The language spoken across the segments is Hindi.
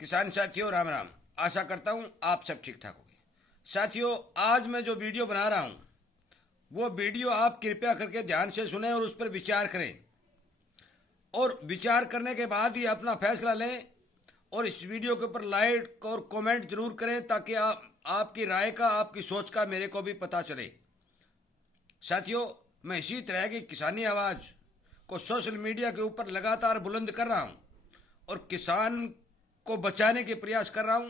किसान साथियों राम राम। आशा करता हूं आप सब ठीक ठाक होंगे। साथियों, आज मैं जो वीडियो बना रहा हूं वो वीडियो आप कृपया करके ध्यान से सुने और उस पर विचार करें, और विचार करने के बाद ही अपना फैसला लें। और इस वीडियो के ऊपर लाइक और कमेंट जरूर करें ताकि आपकी राय का, आपकी सोच का मेरे को भी पता चले। साथियों, मैं इसी तरह की किसानी आवाज़ को सोशल मीडिया के ऊपर लगातार बुलंद कर रहा हूं और किसान को बचाने के प्रयास कर रहा हूं,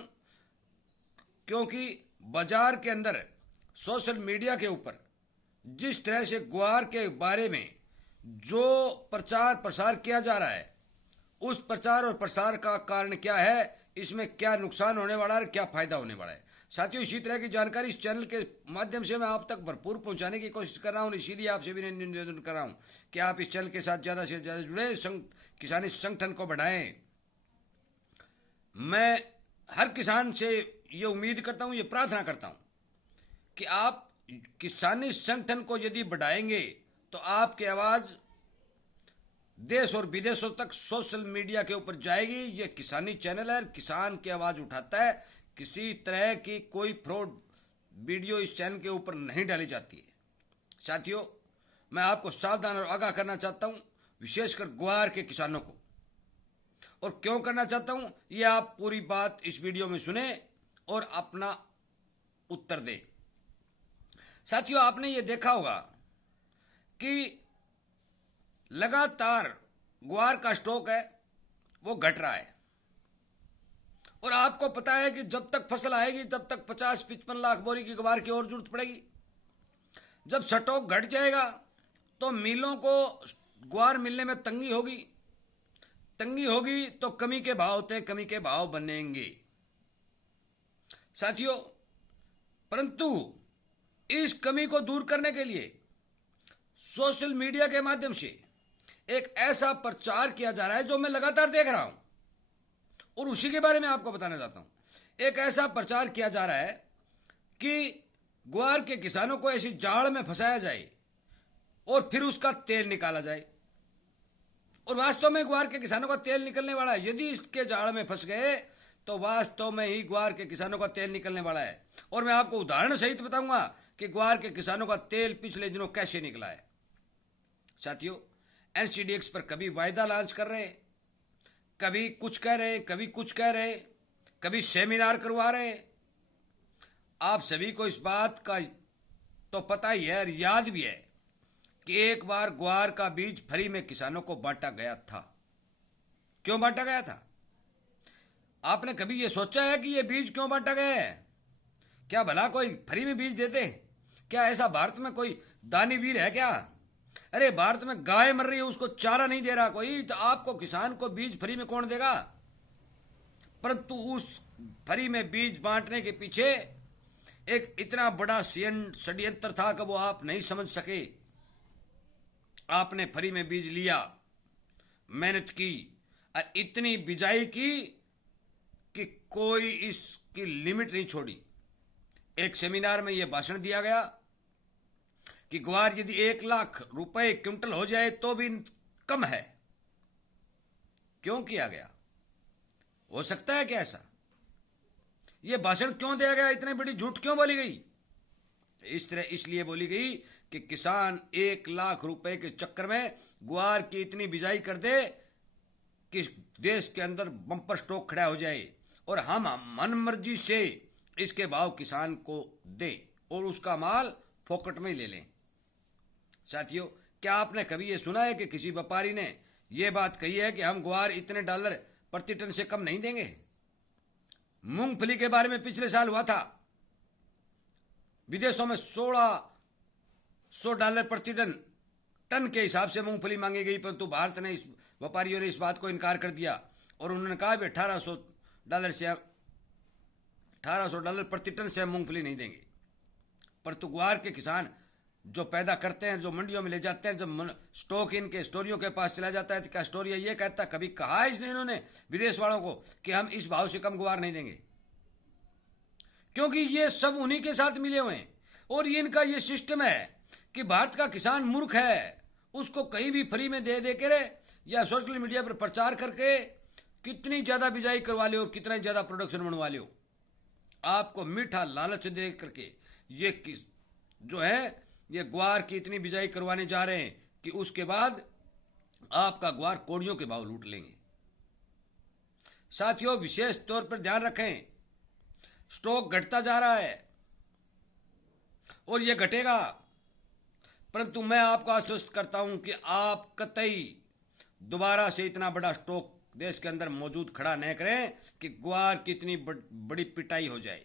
क्योंकि बाजार के अंदर सोशल मीडिया के ऊपर जिस तरह से ग्वार के बारे में जो प्रचार प्रसार किया जा रहा है, उस प्रचार और प्रसार का कारण क्या है, इसमें क्या नुकसान होने वाला है, क्या फायदा होने वाला है। साथियों, इसी तरह की जानकारी इस चैनल के माध्यम से मैं आप तक भरपूर पहुंचाने की कोशिश कर रहा हूं। इसीलिए आपसे भी निवेदन कर रहा हूं कि आप इस चैनल के साथ ज़्यादा से ज़्यादा जुड़े, किसानी संगठन को बढ़ाएं। मैं हर किसान से ये उम्मीद करता हूं, ये प्रार्थना करता हूं कि आप किसानी संगठन को यदि बढ़ाएंगे तो आपकी आवाज़ देश और विदेशों तक सोशल मीडिया के ऊपर जाएगी। ये किसानी चैनल है, किसान की आवाज़ उठाता है। किसी तरह की कोई फ्रॉड वीडियो इस चैनल के ऊपर नहीं डाली जाती है। साथियों, मैं आपको सावधान और आगाह करना चाहता हूं, विशेषकर ग्वार के किसानों को। और क्यों करना चाहता हूं, ये आप पूरी बात इस वीडियो में सुने और अपना उत्तर दें। साथियों, आपने ये देखा होगा कि लगातार ग्वार का स्टॉक है वो घट रहा है, और आपको पता है कि जब तक फसल आएगी तब तक 50-55 लाख बोरी की ग्वार की और जरूरत पड़ेगी। जब स्टॉक घट जाएगा तो मिलों को ग्वार मिलने में तंगी होगी, तंगी होगी तो कमी के भाव होते हैं, कमी के भाव बनेंगे। साथियों, परंतु इस कमी को दूर करने के लिए सोशल मीडिया के माध्यम से एक ऐसा प्रचार किया जा रहा है जो मैं लगातार देख रहा हूं, और उसी के बारे में आपको बताना चाहता हूं। एक ऐसा प्रचार किया जा रहा है कि ग्वार के किसानों को ऐसी जाड़ में फंसाया जाए और फिर उसका तेल निकाला जाए, और वास्तव में ग्वार के किसानों का तेल निकलने वाला है। यदि इसके जाड़ में फंस गए तो वास्तव में ही ग्वार के किसानों का तेल निकलने वाला है। और मैं आपको उदाहरण सहित बताऊंगा कि ग्वार के किसानों का तेल पिछले दिनों कैसे निकला है। साथियों, एनसीडीएक्स पर कभी वायदा लॉन्च कर रहे, कभी कुछ कह रहे, कभी कुछ कह रहे, कभी सेमिनार करवा रहे। आप सभी को इस बात का तो पता ही है और याद भी है कि एक बार ग्वार का बीज फ्री में किसानों को बांटा गया था। क्यों बांटा गया था? आपने कभी यह सोचा है कि यह बीज क्यों बांटा गया है? क्या भला कोई फ्री में बीज देते? क्या ऐसा भारत में कोई दानीवीर है क्या? अरे, भारत में गाय मर रही है, उसको चारा नहीं दे रहा कोई, तो आपको किसान को बीज फ्री में कौन देगा? परंतु उस फ्री में बीज बांटने के पीछे एक इतना बड़ा षड्यंत्र था कि वो आप नहीं समझ सके। आपने फ्री में बीज लिया, मेहनत की और इतनी बिजाई की कि कोई इसकी लिमिट नहीं छोड़ी। एक सेमिनार में यह भाषण दिया गया कि ग्वार यदि 1 लाख रुपए क्विंटल हो जाए तो भी कम है। क्यों किया गया? हो सकता है क्या ऐसा? यह भाषण क्यों दिया गया? इतनी बड़ी झूठ क्यों बोली गई? इस तरह इसलिए बोली गई कि किसान 1 लाख रुपए के चक्कर में ग्वार की इतनी बिजाई कर दे कि देश के अंदर बम्पर स्टॉक खड़ा हो जाए और हम मन मर्जी से इसके भाव किसान को दे और उसका माल फोकट में ले लें। साथियों, क्या आपने कभी ये सुना है कि किसी व्यापारी ने यह बात कही है कि हम ग्वार इतने डॉलर प्रति टन से कम नहीं देंगे? मूंगफली के बारे में पिछले साल हुआ था, विदेशों में $1600 प्रति टन के हिसाब से मूंगफली मांगी गई, परंतु भारत ने, इस व्यापारियों ने इस बात को इनकार कर दिया और उन्होंने कहा कि $1800 प्रति टन से हम मूंगफली नहीं देंगे। परंतु ग्वार के किसान जो पैदा करते हैं, जो मंडियों में ले जाते हैं, जब स्टॉक इनके स्टोरियों के पास चला जाता है तो क्या स्टोरिया ये कहता, कभी कहा है इसने, इन्होंने विदेश वालों को, कि हम इस भाव से कम ग्वार नहीं देंगे? क्योंकि ये सब उन्हीं के साथ मिले हुए हैं और ये इनका ये सिस्टम है कि भारत का किसान मूर्ख है, उसको कहीं भी फ्री में दे के या सोशल मीडिया पर प्रचार करके कितनी ज्यादा बिजाई करवा लो, कितना ज्यादा प्रोडक्शन बनवा लो, आपको मीठा लालच दे करके ये जो है ये ग्वार की इतनी बिजाई करवाने जा रहे हैं कि उसके बाद आपका ग्वार कोड़ियों के भाव लूट लेंगे। साथियों, विशेष तौर पर ध्यान रखें, स्टॉक घटता जा रहा है और यह घटेगा, परंतु मैं आपको आश्वस्त करता हूं कि आप कतई दोबारा से इतना बड़ा स्टॉक देश के अंदर मौजूद खड़ा न करें कि ग्वार की इतनी बड़ी पिटाई हो जाए।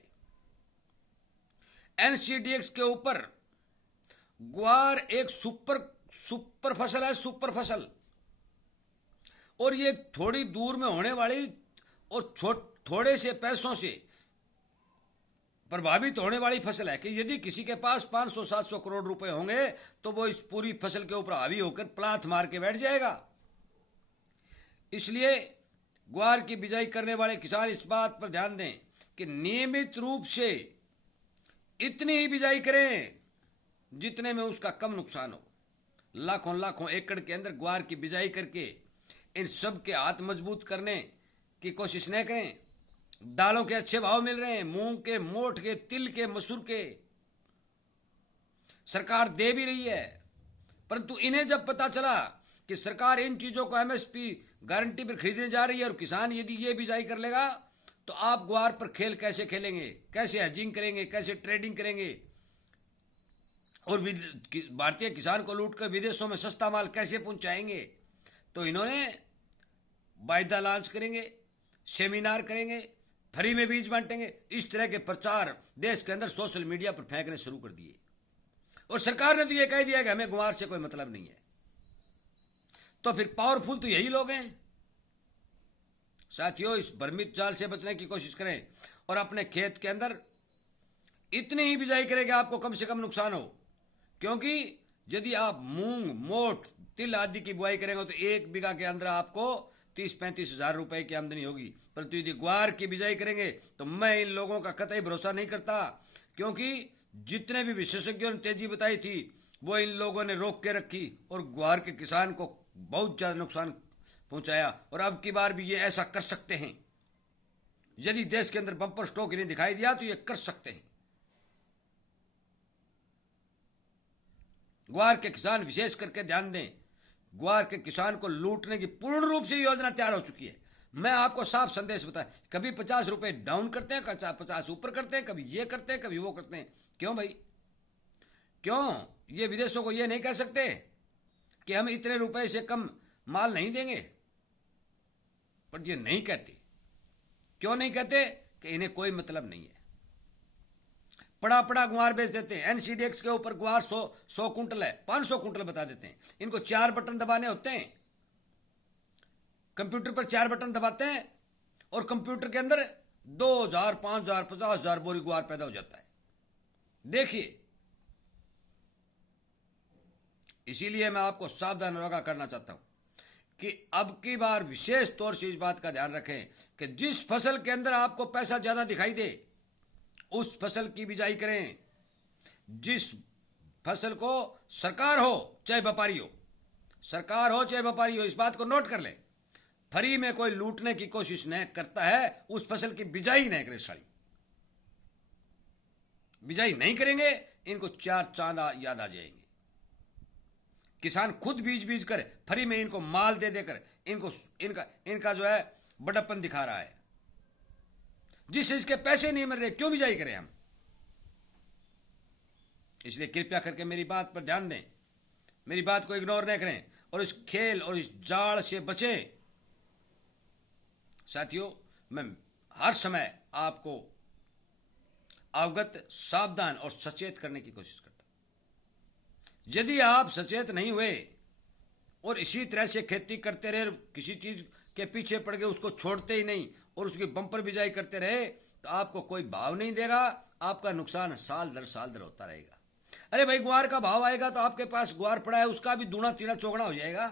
एनसीडीएक्स के ऊपर ग्वार एक सुपर फसल है, सुपर फसल, और ये थोड़ी दूर में होने वाली और थोड़े से पैसों से प्रभावित होने वाली फसल है कि यदि किसी के पास 500-700 करोड़ रुपए होंगे तो वो इस पूरी फसल के ऊपर हावी होकर प्लाथ मार के बैठ जाएगा। इसलिए ग्वार की बिजाई करने वाले किसान इस बात पर ध्यान दें कि नियमित रूप से इतनी ही बिजाई करें जितने में उसका कम नुकसान हो। लाखों लाखों एकड़ के अंदर ग्वार की बिजाई करके इन सब के हाथ मजबूत करने की कोशिश न करें। दालों के अच्छे भाव मिल रहे हैं, मूंग के, मोठ के, तिल के, मसूर के, सरकार दे भी रही है, परंतु इन्हें जब पता चला कि सरकार इन चीजों को एमएसपी गारंटी पर खरीदने जा रही है और किसान यदि ये बिजाई कर लेगा तो आप ग्वार पर खेल कैसे खेलेंगे, कैसे हेजिंग करेंगे, कैसे ट्रेडिंग करेंगे और भारतीय किसान को लूटकर विदेशों में सस्ता माल कैसे पहुंचाएंगे। तो इन्होंने वायदा लॉन्च करेंगे, सेमिनार करेंगे, फ्री में बीज बांटेंगे, इस तरह के प्रचार देश के अंदर सोशल मीडिया पर फेंकने शुरू कर दिए और सरकार ने तो यह कह दिया कि हमें ग्वार से कोई मतलब नहीं है। तो फिर पावरफुल तो यही लोग हैं। साथियों, इस भ्रमित जाल से बचने की कोशिश करें और अपने खेत के अंदर इतनी ही बिजाई करें कि आपको कम से कम नुकसान हो, क्योंकि यदि आप मूंग, मोठ, तिल आदि की बुआई करेंगे तो 1 बीघा के अंदर आपको 30-35 हजार रुपए की आमदनी होगी, परंतु यदि ग्वार की बिजाई करेंगे तो मैं इन लोगों का कतई भरोसा नहीं करता, क्योंकि जितने भी विशेषज्ञों ने तेजी बताई थी वो इन लोगों ने रोक के रखी और ग्वार के किसान को बहुत ज्यादा नुकसान पहुंचाया। और अब की बार भी ये ऐसा कर सकते हैं, यदि देश के अंदर बम्पर स्टॉक इन्हें दिखाई दिया तो ये कर सकते हैं। ग्वार के किसान विशेष करके ध्यान दें, ग्वार के किसान को लूटने की पूर्ण रूप से योजना तैयार हो चुकी है। मैं आपको साफ संदेश बताया, कभी 50 रुपए डाउन करते हैं, 50 ऊपर करते हैं, कभी ये करते हैं, कभी वो करते हैं। क्यों भाई, क्यों ये विदेशों को ये नहीं कह सकते कि हम इतने रुपए से कम माल नहीं देंगे? पर ये नहीं कहते। क्यों नहीं कहते? कि इन्हें कोई मतलब नहीं है। पड़ा पड़ा गुआर बेच देते हैं। एनसीडीएक्स के ऊपर गुआर 100 कुंटल है, 500 कुंटल बता देते हैं। इनको 4 बटन दबाने होते हैं, कंप्यूटर पर 4 बटन दबाते हैं और कंप्यूटर के अंदर 2000, 5000, 50,000 बोरी गुआर पैदा हो जाता है। देखिए, इसीलिए मैं आपको सावधान रखा करना चाहता हूं कि अब की बार विशेष तौर से इस बात का ध्यान रखें कि जिस फसल के अंदर आपको पैसा ज्यादा दिखाई दे उस फसल की बिजाई करें। जिस फसल को सरकार हो चाहे व्यापारी हो, सरकार हो चाहे व्यापारी हो, इस बात को नोट कर लें, फ्री में कोई लूटने की कोशिश न करता है उस फसल की बिजाई नहीं करे। साड़ी बिजाई नहीं करेंगे, इनको 4 चांद याद आ जाएंगे। किसान खुद बीज कर फ्री में इनको माल दे देकर इनको इनका जो है बड़प्पन दिखा रहा है। जिस इसके पैसे नहीं मिल रहे, क्यों बिजाई करें हम? इसलिए कृपया करके मेरी बात पर ध्यान दें, मेरी बात को इग्नोर न करें और इस खेल और इस जाल से बचें। साथियों, मैं हर समय आपको अवगत, सावधान और सचेत करने की कोशिश करता हूं। यदि आप सचेत नहीं हुए और इसी तरह से खेती करते रहे, किसी चीज के पीछे पड़ गए, उसको छोड़ते ही नहीं और उसकी बम्पर बिजाई करते रहे, तो आपको कोई भाव नहीं देगा, आपका नुकसान साल दर होता रहेगा। अरे भाई, ग्वार का भाव आएगा तो आपके पास ग्वार पड़ा है, उसका भी दूना तीना चौगुना हो जाएगा।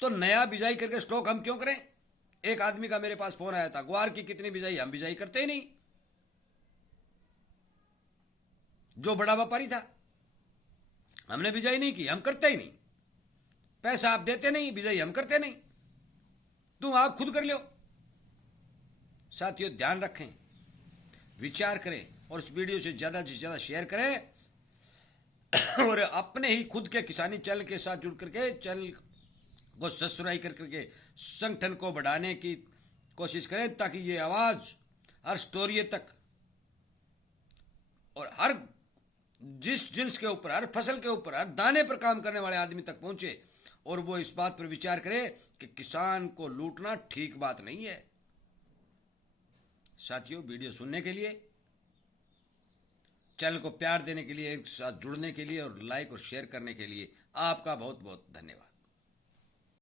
तो नया बिजाई करके स्टॉक हम क्यों करें? एक आदमी का मेरे पास फोन आया था, ग्वार की कितनी बिजाई? हम बिजाई करते ही नहीं। जो बड़ा व्यापारी था, हमने बिजाई नहीं की, हम करते ही नहीं। पैसा आप देते नहीं, बिजाई हम करते नहीं। तुम आप खुद कर लो। साथियों, ध्यान रखें, विचार करें और इस वीडियो से ज़्यादा शेयर करें और अपने ही खुद के किसानी चैनल के साथ जुड़ करके चैनल को सब्सक्राइब कर करके संगठन को बढ़ाने की कोशिश करें, ताकि ये आवाज़ हर स्टोरी तक और हर जिस जिन्स के ऊपर, हर फसल के ऊपर, हर दाने पर काम करने वाले आदमी तक पहुंचे और वो इस बात पर विचार करे कि किसान को लूटना ठीक बात नहीं है। साथियों, वीडियो सुनने के लिए, चैनल को प्यार देने के लिए, एक साथ जुड़ने के लिए और लाइक और शेयर करने के लिए आपका बहुत बहुत धन्यवाद।